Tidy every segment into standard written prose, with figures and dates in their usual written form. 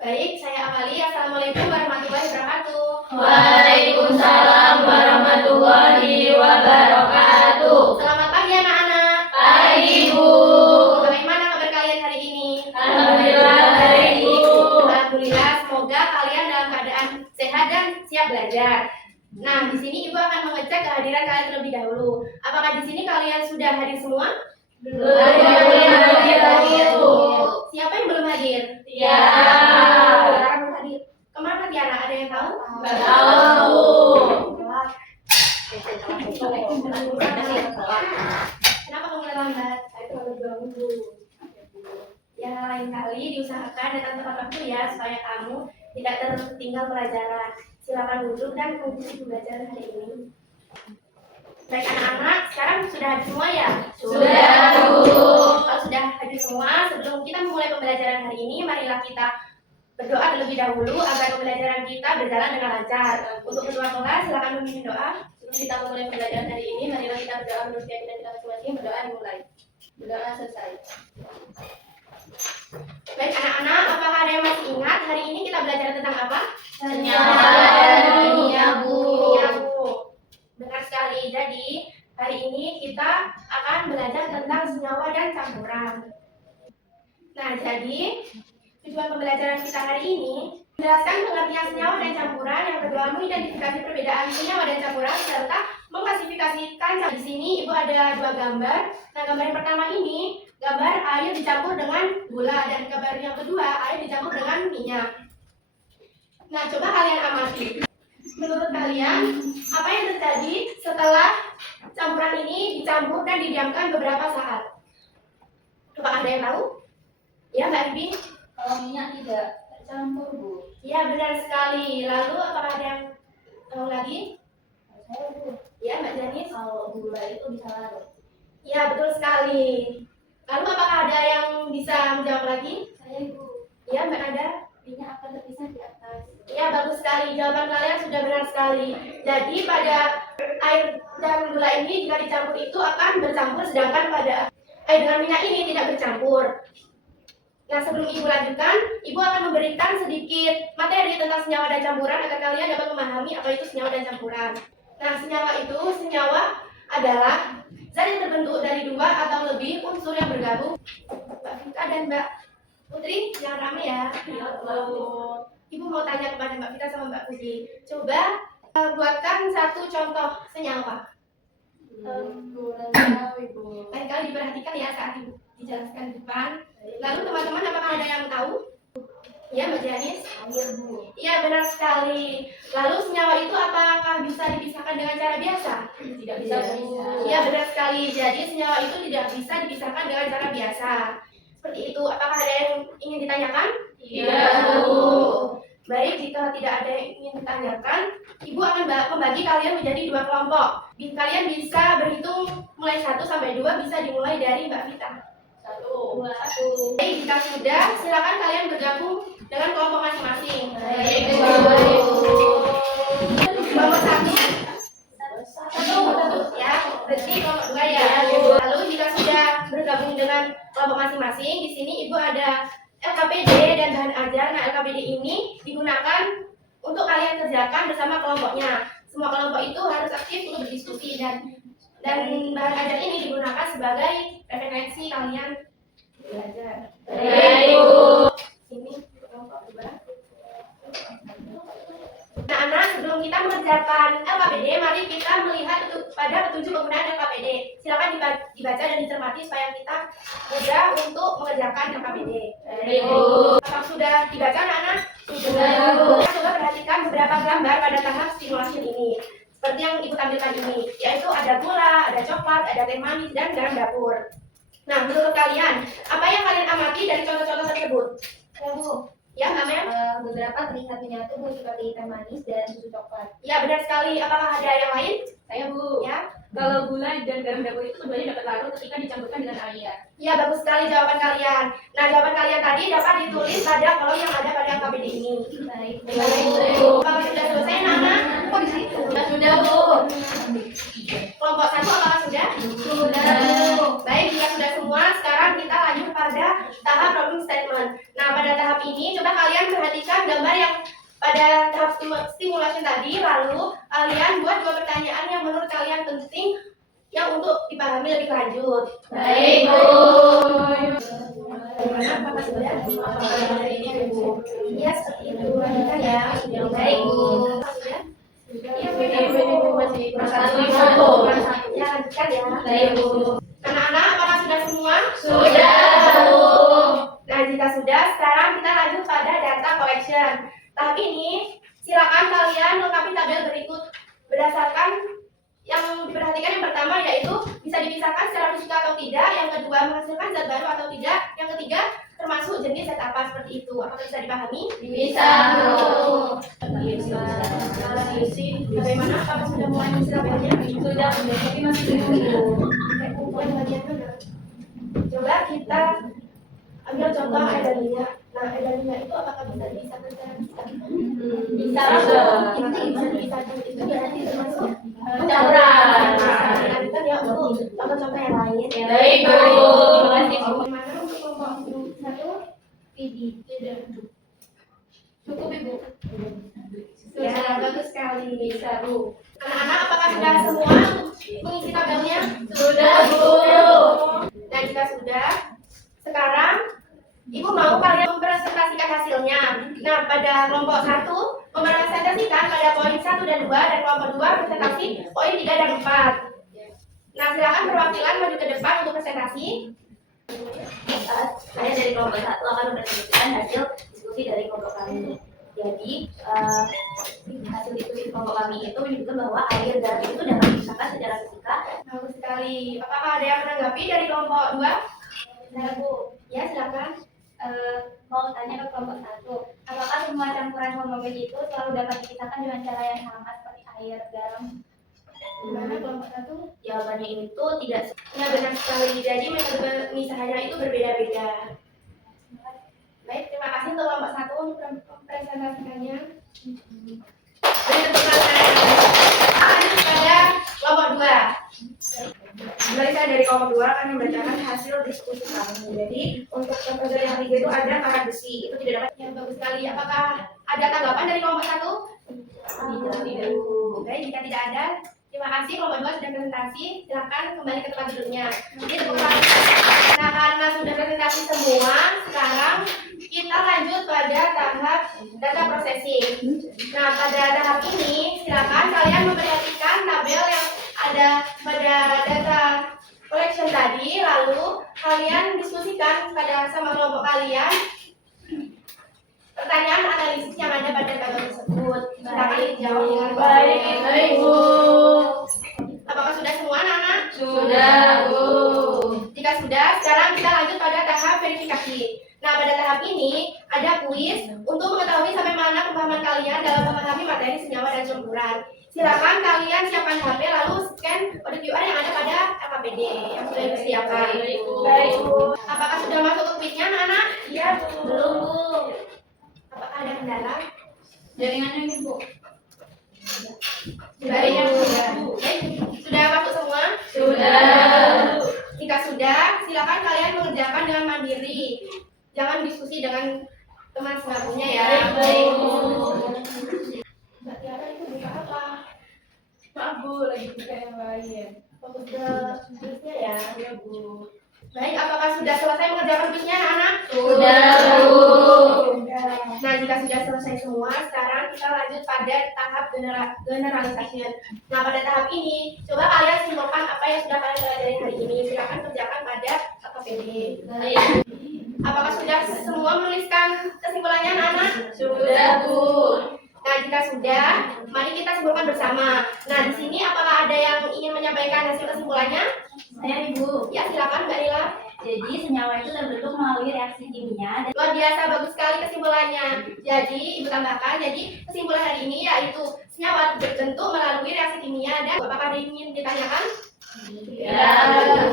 Baik, saya Amali. Assalamualaikum warahmatullahi wabarakatuh. Waalaikumsalam warahmatullahi wabarakatuh. Selamat pagi anak-anak. Pagi, Bu. Bagaimana kabar kalian hari ini? Alhamdulillah baik, Bu. Alhamdulillah, semoga kalian dalam keadaan sehat dan siap belajar. Nah, di sini Ibu akan mengecek kehadiran kalian terlebih dahulu. Apakah di sini kalian sudah hadir semua? Belum hadir, Bu. Siapa yang belum hadir? Ya. Sekarang belum hadir. Kemana Tiara? Ada yang tahu? Nggak tahu, Bu. Kenapa kamu terlambat? Saya terlalu ganggu. Ya, lain kali diusahakan datang tepat waktu ya, supaya kamu tidak tertinggal pelajaran. Silakan duduk dan mengikuti pembelajaran hari ini. Baik anak-anak, sekarang sudah hadir semua ya? Sudah, Bu. Kalau sudah hadir semua, sebelum kita memulai pembelajaran hari ini, marilah kita berdoa terlebih dahulu agar pembelajaran kita berjalan dengan lancar. Untuk ketua kelas, silakan memimpin doa. Sebelum kita memulai pembelajaran hari ini, marilah kita berdoa menurut keyakinan kita masing-masing. Berdoa dimulai. Berdoa selesai. Baik anak-anak, apakah ada yang masih ingat hari ini kita belajar tentang apa? Senyawa dan kimia, Bu. Iya, Bu. Benar sekali. Jadi, hari ini kita akan belajar tentang senyawa dan campuran. Nah, jadi tujuan pembelajaran kita hari ini menjelaskan pengertian senyawa dan campuran, yang kedua mengidentifikasi perbedaan senyawa dan campuran serta mengklasifikasikan. Di sini Ibu ada dua gambar. Nah, gambar yang pertama ini gambar air dicampur dengan gula, dan gambar yang kedua air dicampur dengan minyak. Nah, coba kalian amati. Menurut kalian, apa yang terjadi setelah campuran ini dicampur dan didiamkan beberapa saat? Apakah ada yang tahu? Ya, Mbak Ribi? Kalau minyak tidak tercampur, Bu. Ya, benar sekali. Lalu, apakah ada yang tahu lagi? Saya, Bu. Ya, Mbak Janis? Kalau gula itu bisa larut. Ya, betul sekali. Lalu, apakah ada yang bisa menjawab lagi? Saya, Bu. Ya, Mbak Nada? Minyak akan terpisah di atas. Ya, bagus sekali. Jawaban kalian sudah benar sekali. Jadi, pada air dan gula ini jika dicampur itu akan bercampur, sedangkan pada air dengan minyak ini tidak bercampur. Nah, sebelum Ibu lanjutkan, Ibu akan memberikan sedikit materi tentang senyawa dan campuran agar kalian dapat memahami apa itu senyawa dan campuran. Nah, senyawa adalah zat yang terbentuk dari dua atau lebih unsur yang bergabung. Mbak Vita dan Mbak Putri, jangan rame ya. Ibu mau tanya kepada Mbak Vita sama Mbak Putri. Coba buatkan satu contoh senyawa. Kurang tahu, Ibu. Lain kali diperhatikan ya saat Ibu dijelaskan di depan. Lalu teman-teman, apakah ada yang tahu? Ya, Mbak Janis? Air, Bu. Iya, benar sekali. Lalu senyawa itu apakah bisa dipisahkan dengan cara biasa? Tidak bisa, Bu. Iya, benar sekali. Jadi senyawa itu tidak bisa dipisahkan dengan cara biasa. Seperti itu. Apakah ada yang ingin ditanyakan? Tidak, Bu. Baik, jika tidak ada yang ingin ditanyakan, Ibu akan membagi kalian menjadi dua kelompok. Kalian bisa berhitung mulai 1 sampai 2, bisa dimulai dari Mbak Vita. 1. Baik, jika sudah, silakan kalian bergabung dengan kelompok masing-masing. Baik, Bu. Kelompok 1, ya, berarti kelompok 2 ya. Lalu jika sudah bergabung dengan kelompok masing-masing, di sini Ibu ada LKPD dan bahan ajar. Nah, LKPD ini digunakan untuk kalian kerjakan bersama kelompoknya. Semua kelompok itu harus aktif untuk berdiskusi, dan bahan ajar ini digunakan sebagai referensi kalian belajar. Baik, Bu. Sini kelompok 2. Nah, anak, sebelum kita mengerjakan LKPD, mari kita melihat pada petunjuk penggunaan LKPD. Silakan dibaca dan dicermati supaya kita mudah untuk mengerjakan LKPD. Baik, Bu. Apakah sudah dibaca, anak-anak? Sudah, Bu. Kita coba perhatikan beberapa gambar pada tahap simulasi ini. Seperti yang Ibu tampilkan ini, yaitu ada gula, ada coklat, ada teh manis, dan garam dapur. Nah, menurut kalian, apa yang kalian amati dari contoh-contoh tersebut? Ya, Bu. Ya, Mbak Mel? Beberapa terlihat menyatu, Bu, seperti teh manis dan susu coklat. Ya, benar sekali. Apakah ada yang lain? Saya, Bu. Ya. Kalau gula dan garam dapur itu keduanya dapat larut ketika dicampurkan dengan air. Ya, bagus sekali jawaban kalian. Nah, jawaban kalian tadi dapat ditulis pada kolom yang ada pada LKPD ini. Baik, Baik. Apakah sudah selesai, Nana? Kok di situ? Sudah, Bu. Kelompok 1 apakah sudah? Sudah, Bu. Baik, jika sudah semua, sekarang kita lanjut pada tahap problem statement. Nah, pada tahap tahap ini, coba kalian perhatikan gambar yang pada tahap stimulation tadi, lalu kalian buat 2 pertanyaan yang menurut kalian penting yang untuk dipahami lebih lanjut. Baik, Bu. Apakah sudah? Iya, seperti itu. Lanjutkan ya. Baik, Bu. Sudah? Iya, Bu. Masih satu, Ya, lanjutkan ya. Baik, Bu. Anak-anak, apakah sudah semua? Sudah, Bu. Nah, jika sudah, sekarang kita lanjut pada data collection. Tahap ini, silakan kalian lengkapi tabel berikut berdasarkan yang diperhatikan. Yang pertama yaitu bisa dipisahkan secara fisika atau tidak, yang kedua menghasilkan zat baru atau tidak, yang ketiga termasuk jenis zat apa, seperti itu. Apakah bisa dipahami? Bisa, Bu. Bagaimana? Apakah sudah mulai mengisi tabelnya? Sudah, Bu. Tapi masih belum. Yang bagian mana? Coba kita ambil contoh edalinya. Nah, edalinya itu apakah bisa dipisahkan secara fisika? Bisa, Itu bisa dipisahkan, itu berarti termasuk campuran. Lanjutkan ya untuk contoh-contoh yang lain. Baik, Bu. Terima kasih, Bu. Bagaimana untuk kelompok 1? Tidak. Cukup, Ibu. Ya, bagus sekali. Bisa, Bu. Anak-anak, apakah sudah semua mengisi tabelnya? Sudah, Bu. Dan jika sudah, sekarang Ibu mau kalian mempresentasikan hasilnya. Nah, pada kelompok 1 mempresentasikan pada poin 1 dan 2, dan kelompok 2 presentasi poin 3 dan 4. Nah, silakan perwakilan maju ke depan untuk presentasi. Saya dari kelompok 1 akan mempresentasikan hasil diskusi dari kelompok kami. Jadi hasil diskusi kelompok kami itu menunjukkan bahwa air garam itu dapat dipisahkan secara fisika. Bagus sekali. Apakah ada yang menanggapi dari kelompok 2? Saya Bu, Ya, silakan. mau tanya ke kelompok 1, apakah semua campuran homogen itu selalu dapat dipisahkan dengan cara yang sama seperti air, garam? Gimana kelompok 1? Jawabannya itu tidak. Ya, benar sekali. Jadi metode pemisahannya itu berbeda-beda. Baik, terima kasih untuk kelompok 1 untuk mempresentasikannya. Beri tepuk tangan. Lanjut pada kelompok 2. Kembali saya dari kelompok 2 akan membacakan hasil diskusi kami. Jadi untuk metode yang ketiga itu ada karat besi, itu tidak dapat. Yang bagus sekali. Apakah ada tanggapan dari kelompok 1? Tidak. Baik, jika tidak ada, terima kasih. Kelompok 2 sudah presentasi. Silakan kembali ke tempat duduknya. Jadi tepuk tangan. Nah, karena sudah presentasi semua, sekarang kita lanjut pada tahap data processing. Nah, pada tahap ini, silakan kalian memperhatikan tabel yang ada pada data collection tadi, lalu kalian diskusikan pada sama kelompok kalian pertanyaan analisis yang ada pada tabel tersebut. Silakan dijawab dengan Baik, baik, Bu. Apakah sudah semua anak-anak? Sudah, Bu. Jika sudah, sekarang kita lanjut pada tahap verifikasi. Nah, pada tahap ini ada kuis untuk mengetahui sampai mana pemahaman kalian dalam memahami materi senyawa dan campuran. Silakan kalian siapkan HP lalu scan kode QR yang ada pada LKPD yang sudah disediakan. Baik, Bu. Apakah sudah masuk ke kuisnya anak-anak? Iya, Bu. Belum, Bu. Apakah ada kendala? Jaringannya ini, Bu. Jaringan sudah. Baik, sudah masuk semua? Sudah. Jika sudah, silakan kalian mengerjakan dengan mandiri. Jangan diskusi dengan teman sebagusnya ya. Baik, Bu. Mbak Tiara itu buka apa? Maaf, Bu, lagi buka yang lain. Fokus ke kuisnya ya. Iya, Bu. Baik, apakah sudah selesai mengerjakan kuisnya anak-anak? Sudah, Bu. Nah, jika sudah selesai semua, sekarang kita lanjut pada tahap generalisasi. Nah, pada tahap ini, coba kalian simpulkan apa yang sudah kalian pelajari hari ini. Silakan kerjakan pada KPD. Baik. Apakah sudah semua menuliskan kesimpulannya anak-anak? Sudah, Bu. Nah, jika sudah, mari kita simpulkan bersama. Nah, di sini apakah ada yang ingin menyampaikan hasil kesimpulannya? Saya Ibu. Ya, silakan Mbak Lila. Jadi senyawa itu terbentuk melalui reaksi kimia dan Luar biasa, bagus sekali kesimpulannya. Jadi, Ibu tambahkan, jadi kesimpulan hari ini yaitu senyawa terbentuk melalui reaksi kimia dan apakah ada yang ingin ditanyakan? Ya,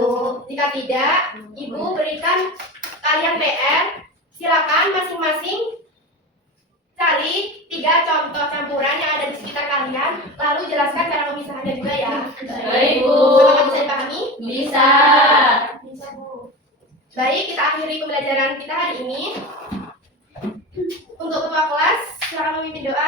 Bu. Jika tidak, Ibu berikan kalian PR. Silakan masing-masing cari 3 contoh campuran yang ada di sekitar kalian, lalu jelaskan cara pemisahannya juga ya. Baik, Bu. Apakah bisa dipahami? Bisa. Bisa, Bu. Baik, kita akhiri pembelajaran kita hari ini. memimpin doa.